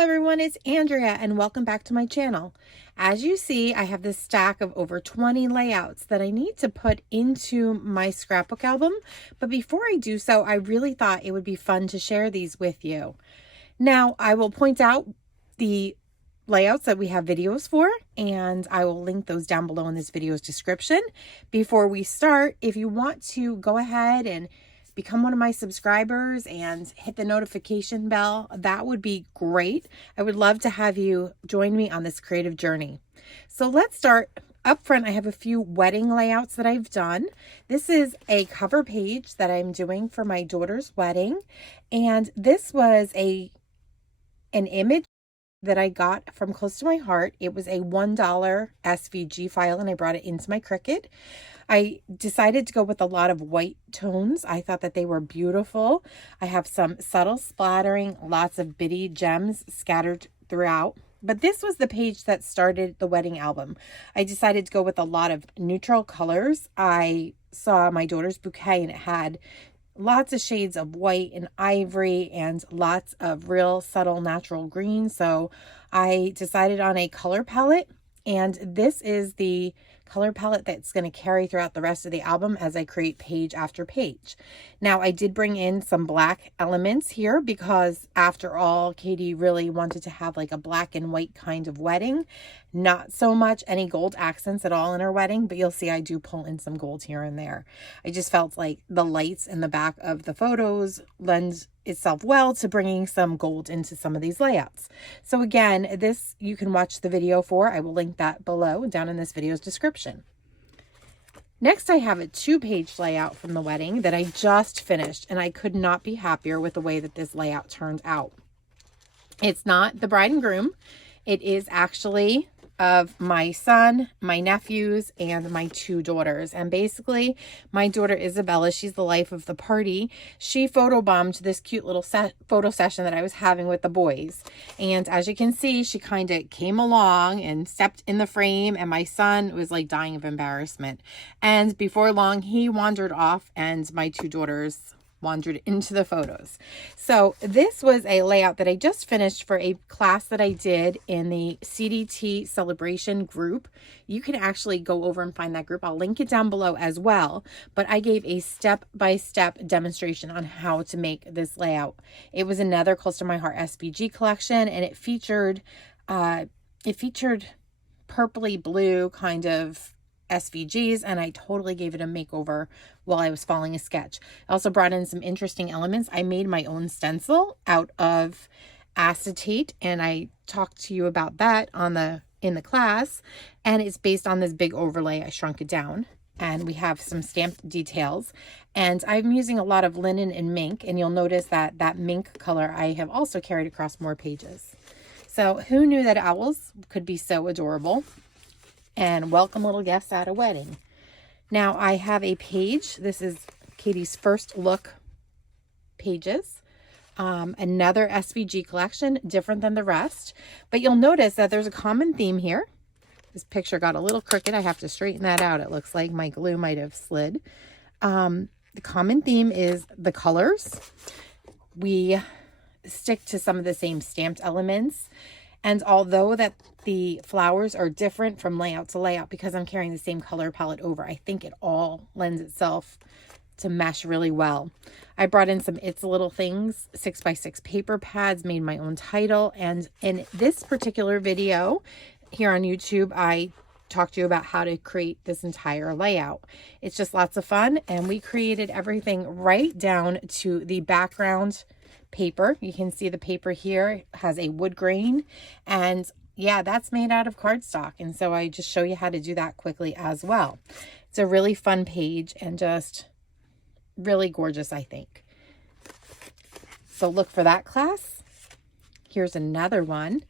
everyone, it's Andrea and welcome back to my channel. As you see, I have this stack of over 20 layouts that I need to put into my scrapbook album. But before I do so, I really thought it would be fun to share these with you. Now, I will point out the layouts that we have videos for, and I will link those down below in this video's description. Before we start, if you want to go ahead and become one of my subscribers and hit the notification bell, that would be great. I would love to have you join me on this creative journey. So let's start. Up front, I have a few wedding layouts that I've done. This is a cover page that I'm doing for my daughter's wedding, and this was an image that I got from close to my heart. It was a $1 SVG file, and I brought it into my Cricut. I decided to go with a lot of white tones. I thought that they were beautiful. I have some subtle splattering, lots of bitty gems scattered throughout. But this was the page that started the wedding album. I decided to go with a lot of neutral colors. I saw my daughter's bouquet and it had lots of shades of white and ivory and lots of real subtle natural green. So I decided on a color palette, and this is the color palette that's going to carry throughout the rest of the album as I create page after page. Now, I did bring in some black elements here because after all, Katie really wanted to have like a black and white kind of wedding. Not so much any gold accents at all in her wedding, but you'll see I do pull in some gold here and there. I just felt like the lights in the back of the photos lend itself well to bringing some gold into some of these layouts. So again, this you can watch the video for. I will link that below down in this video's description. Next, I have a 2-page layout from the wedding that I just finished, and I could not be happier with the way that this layout turned out. It's not the bride and groom. It is actually of my son, my nephews, and my 2 daughters. And basically, my daughter Isabella, she's the life of the party. She photobombed this cute little photo session that I was having with the boys. And as you can see, she kind of came along and stepped in the frame, and my son was like dying of embarrassment. And before long, he wandered off, and my 2 daughters wandered into the photos. So this was a layout that I just finished for a class that I did in the CDT celebration group. You can actually go over and find that group. I'll link it down below as well, but I gave a step-by-step demonstration on how to make this layout. It was another close to my heart SVG collection, and it featured purpley blue kind of SVGs, and I totally gave it a makeover while I was following a sketch. I also brought in some interesting elements. I made my own stencil out of acetate, and I talked to you about that in the class, and it's based on this big overlay. I shrunk it down, and we have some stamped details, and I'm using a lot of linen and mink, and you'll notice that that mink color I have also carried across more pages. So who knew that owls could be so adorable and welcome little guests at a wedding? Now I have a page. This is Katie's first look pages. Another SVG collection, different than the rest. But you'll notice that there's a common theme here. This picture got a little crooked. I have to straighten that out. It looks like my glue might have slid. The common theme is the colors. We stick to some of the same stamped elements. And although that the flowers are different from layout to layout because I'm carrying the same color palette over, I think it all lends itself to mesh really well. I brought in some It's Little Things 6x6 paper pads, made my own title. And in this particular video here on YouTube, I talked to you about how to create this entire layout. It's just lots of fun. And we created everything right down to the background paper. You can see the paper here has a wood grain, and yeah, that's made out of cardstock. And so I just show you how to do that quickly as well. It's a really fun page and just really gorgeous, I think. So look for that class. Here's another one,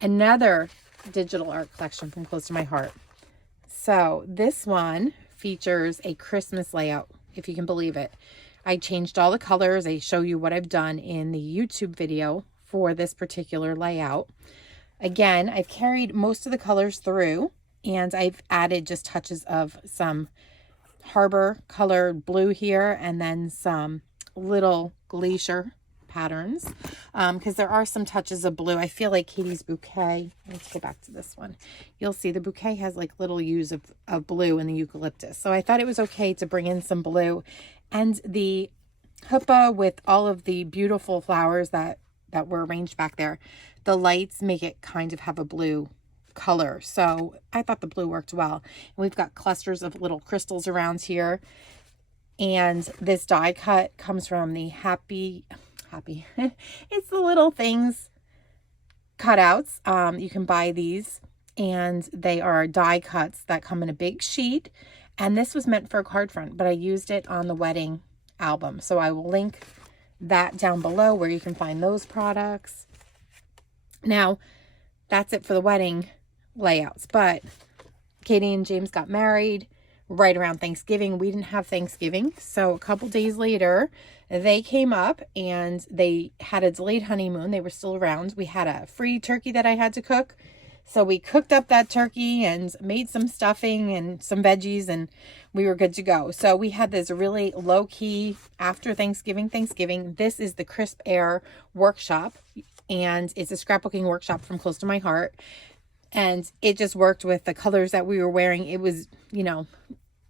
another digital art collection from close to my heart. So this one features a Christmas layout, if you can believe it. I changed all the colors. I show you what I've done in the YouTube video for this particular layout. Again, I've carried most of the colors through, and I've added just touches of some harbor colored blue here, and then some little glacier patterns, because there are some touches of blue. I feel like Katie's bouquet, let's go back to this one. You'll see the bouquet has like little hues of blue in the eucalyptus. So I thought it was okay to bring in some blue. And the hoopah with all of the beautiful flowers that were arranged back there, the lights make it kind of have a blue color. So I thought the blue worked well. And we've got clusters of little crystals around here. And this die cut comes from the happy, it's the little things cutouts. You can buy these, and they are die cuts that come in a big sheet. And this was meant for a card front, but I used it on the wedding album. So I will link that down below where you can find those products. Now, that's it for the wedding layouts, but Katie and James got married right around Thanksgiving. We didn't have Thanksgiving, so a couple days later they came up and they had a delayed honeymoon. They were still around. We had a free turkey that I had to cook, so we cooked up that turkey and made some stuffing and some veggies, and we were good to go. So we had this really low-key after Thanksgiving. This is the Crisp Air workshop, and it's a scrapbooking workshop from close to my heart. And it just worked with the colors that we were wearing. It was, you know,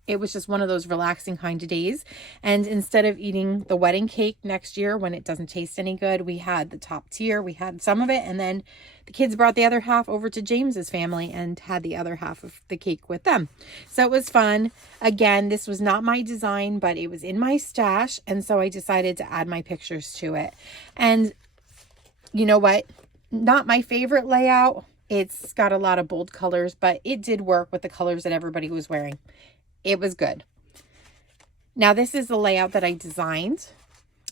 it was just one of those relaxing kind of days. And instead of eating the wedding cake next year when it doesn't taste any good, we had the top tier. We had some of it. And then the kids brought the other half over to James's family and had the other half of the cake with them. So it was fun. Again, this was not my design, but it was in my stash. And so I decided to add my pictures to it. And you know what? Not my favorite layout. It's got a lot of bold colors, but it did work with the colors that everybody was wearing. It was good. Now, this is the layout that I designed.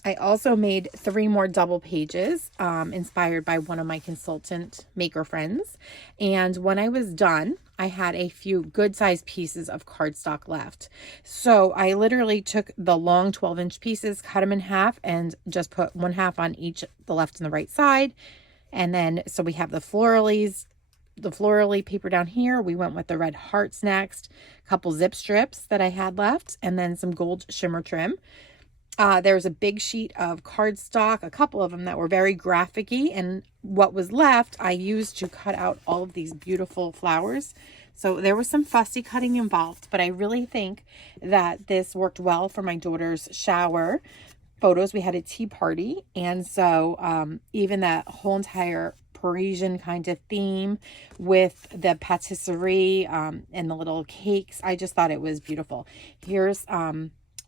I also made 3 more double pages inspired by one of my consultant maker friends. And when I was done, I had a few good-sized pieces of cardstock left. So I literally took the long 12-inch pieces, cut them in half, and just put 1/2 on each, the left and the right side. And then, so we have the florally paper down here. We went with the red hearts next, a couple zip strips that I had left, and then some gold shimmer trim. There's a big sheet of cardstock, a couple of them that were very graphic-y, and what was left I used to cut out all of these beautiful flowers. So there was some fussy cutting involved, but I really think that this worked well for my daughter's shower photos. We had a tea party, and so even that whole entire Parisian kind of theme with the patisserie and the little cakes, I just thought it was beautiful. Here's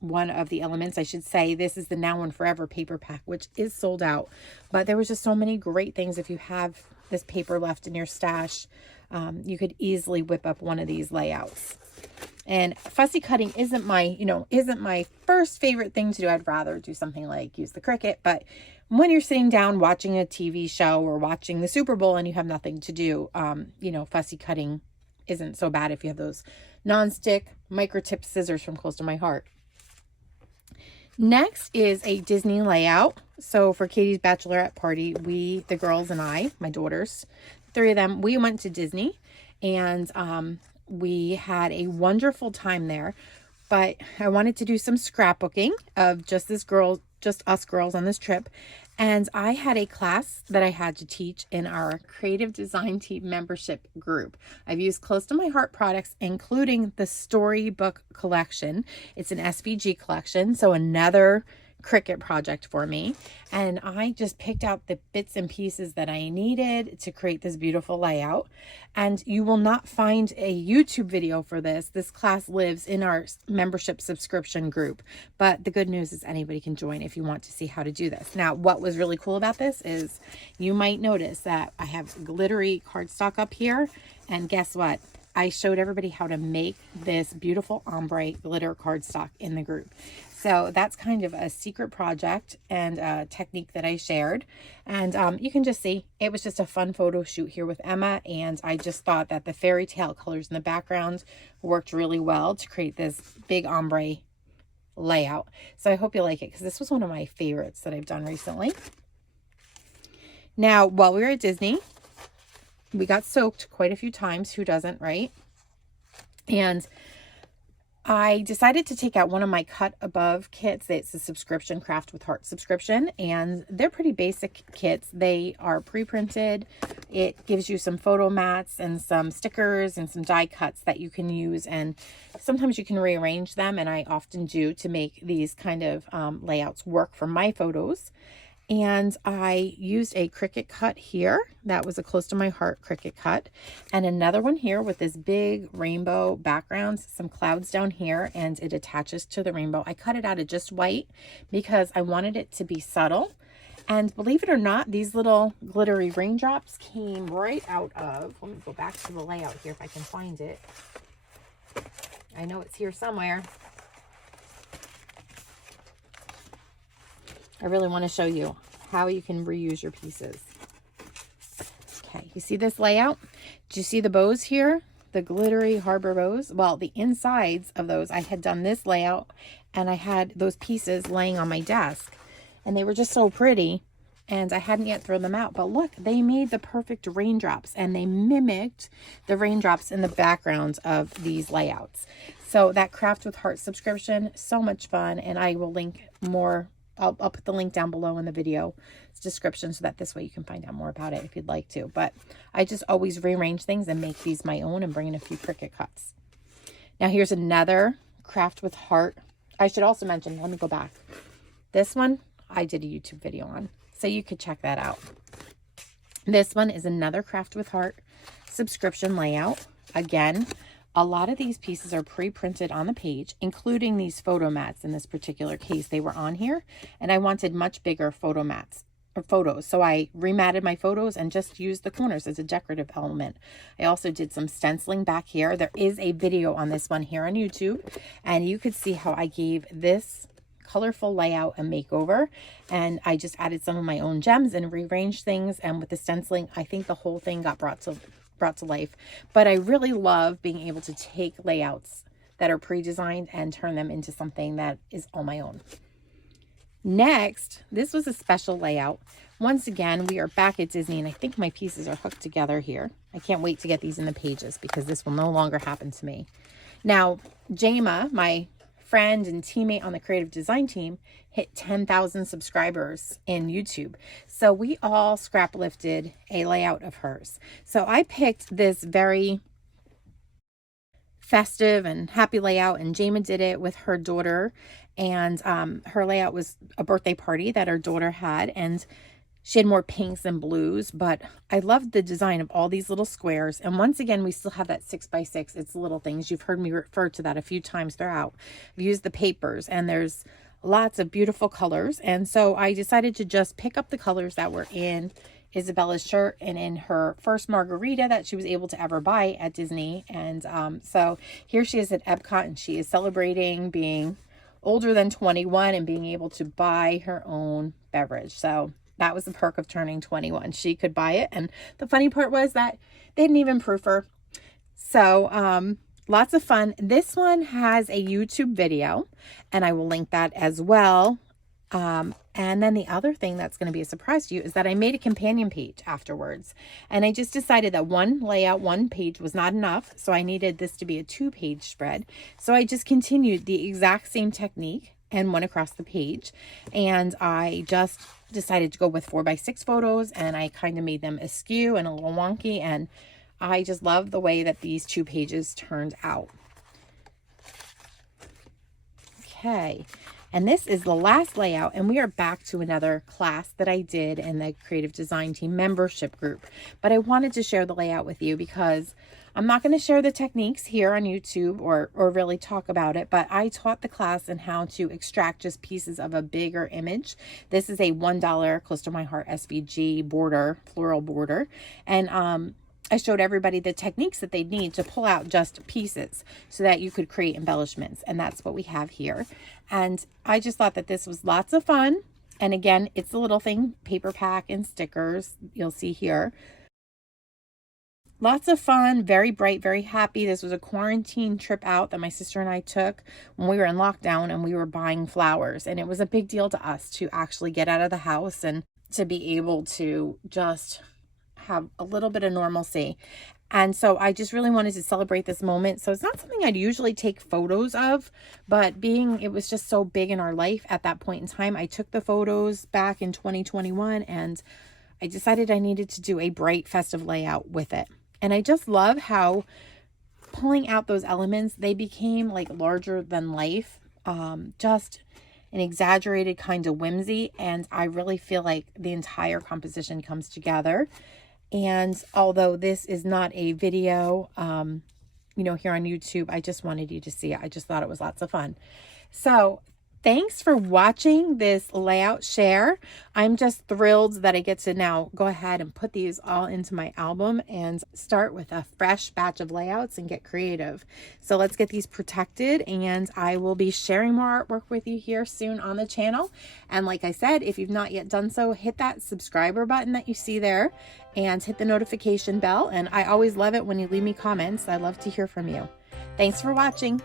one of the elements. I should say this is the Now and Forever paper pack, which is sold out, but there was just so many great things. If you have this paper left in your stash, you could easily whip up one of these layouts. And fussy cutting isn't my first favorite thing to do. I'd rather do something like use the Cricut, but when you're sitting down watching a TV show or watching the Super Bowl and you have nothing to do, fussy cutting isn't so bad if you have those non-stick microtip scissors from close to my heart. Next is a Disney layout. So for Katie's bachelorette party, the girls and I, my daughters, 3 of them, we went to Disney, and we had a wonderful time there. But I wanted to do some scrapbooking of just us girls on this trip. And I had a class that I had to teach in our creative design team membership group. I've used close to my heart products, including the Storybook collection. It's an SVG collection, so another Cricut project for me. And I just picked out the bits and pieces that I needed to create this beautiful layout. And you will not find a YouTube video for this. This class lives in our membership subscription group. But the good news is anybody can join if you want to see how to do this. Now, what was really cool about this is you might notice that I have glittery cardstock up here. And guess what? I showed everybody how to make this beautiful ombre glitter cardstock in the group. So that's kind of a secret project and a technique that I shared. And you can just see it was just a fun photo shoot here with Emma. And I just thought that the fairy tale colors in the background worked really well to create this big ombre layout. So I hope you like it, because this was one of my favorites that I've done recently. Now, while we were at Disney, we got soaked quite a few times. Who doesn't, right? And I decided to take out one of my cut above kits. It's a subscription, Craft with Heart subscription, and they're pretty basic kits. They are pre-printed. It gives you some photo mats and some stickers and some die cuts that you can use, and sometimes you can rearrange them, and I often do to make these kind of layouts work for my photos. And I used a Cricut cut here. That was a close to my heart Cricut cut. And another one here with this big rainbow background, some clouds down here, and it attaches to the rainbow. I cut it out of just white because I wanted it to be subtle. And believe it or not, these little glittery raindrops came right out of, let me go back to the layout here if I can find it. I know it's here somewhere. I really want to show you how you can reuse your pieces. Okay, you see this layout? Do you see the bows here? The glittery harbor bows? Well, the insides of those, I had done this layout and I had those pieces laying on my desk and they were just so pretty and I hadn't yet thrown them out. But look, they made the perfect raindrops and they mimicked the raindrops in the backgrounds of these layouts. So that Craft with Heart subscription, so much fun, and I will link more. I'll put the link down below in the video description so that this way you can find out more about it if you'd like to. But I just always rearrange things and make these my own and bring in a few Cricut cuts. Now here's another Craft with Heart. I should also mention, let me go back. This one I did a YouTube video on, so you could check that out. This one is another Craft with Heart subscription layout. Again, a lot of these pieces are pre-printed on the page, including these photo mats. In this particular case, they were on here, and I wanted much bigger photo mats or photos. So I rematted my photos and just used the corners as a decorative element. I also did some stenciling back here. There is a video on this one here on YouTube, and you could see how I gave this colorful layout a makeover, and I just added some of my own gems and rearranged things. And with the stenciling, I think the whole thing got brought to life. But I really love being able to take layouts that are pre-designed and turn them into something that is all my own. Next, this was a special layout. Once again, we are back at Disney, and I think my pieces are hooked together here. I can't wait to get these in the pages because this will no longer happen to me. Now, Jama, my friend and teammate on the creative design team, hit 10,000 subscribers in YouTube. So we all scrap lifted a layout of hers. So I picked this very festive and happy layout, and Jama did it with her daughter, and her layout was a birthday party that her daughter had, and she had more pinks and blues, but I loved the design of all these little squares. And once again, we still have that 6x6. It's little things. You've heard me refer to that a few times throughout. I've used the papers, and there's lots of beautiful colors. And so I decided to just pick up the colors that were in Isabella's shirt and in her first margarita that she was able to ever buy at Disney. And so here she is at Epcot, and she is celebrating being older than 21 and being able to buy her own beverage. So that was the perk of turning 21. She could buy it. And the funny part was that they didn't even proof her. So lots of fun. This one has a YouTube video, and I will link that as well. And then the other thing that's going to be a surprise to you is that I made a companion page afterwards. And I just decided that one layout, one page was not enough. So I needed this to be a 2-page spread. So I just continued the exact same technique and went across the page. And I just decided to go with 4x6 photos, and I kind of made them askew and a little wonky. And I just love the way that these 2 pages turned out. Okay. And this is the last layout, and we are back to another class that I did in the Creative Design Team membership group. But I wanted to share the layout with you because I'm not going to share the techniques here on YouTube or really talk about it, but I taught the class in how to extract just pieces of a bigger image. This is a $1 close to my heart SVG border, floral border, and I showed everybody the techniques that they need to pull out just pieces so that you could create embellishments. And that's what we have here. And I just thought that this was lots of fun. And again, it's a little thing, paper pack and stickers, you'll see here. Lots of fun, very bright, very happy. This was a quarantine trip out that my sister and I took when we were in lockdown, and we were buying flowers. And it was a big deal to us to actually get out of the house and to be able to just have a little bit of normalcy. And so I just really wanted to celebrate this moment. So it's not something I'd usually take photos of, but being it was just so big in our life at that point in time, I took the photos back in 2021 and I decided I needed to do a bright festive layout with it. And I just love how pulling out those elements, they became like larger than life, just an exaggerated kind of whimsy. And I really feel like the entire composition comes together. And although this is not a video, here on YouTube, I just wanted you to see it. I just thought it was lots of fun. So thanks for watching this layout share. I'm just thrilled that I get to now go ahead and put these all into my album and start with a fresh batch of layouts and get creative. So let's get these protected, and I will be sharing more artwork with you here soon on the channel. And like I said, if you've not yet done so, hit that subscriber button that you see there and hit the notification bell. And I always love it when you leave me comments. I love to hear from you. Thanks for watching.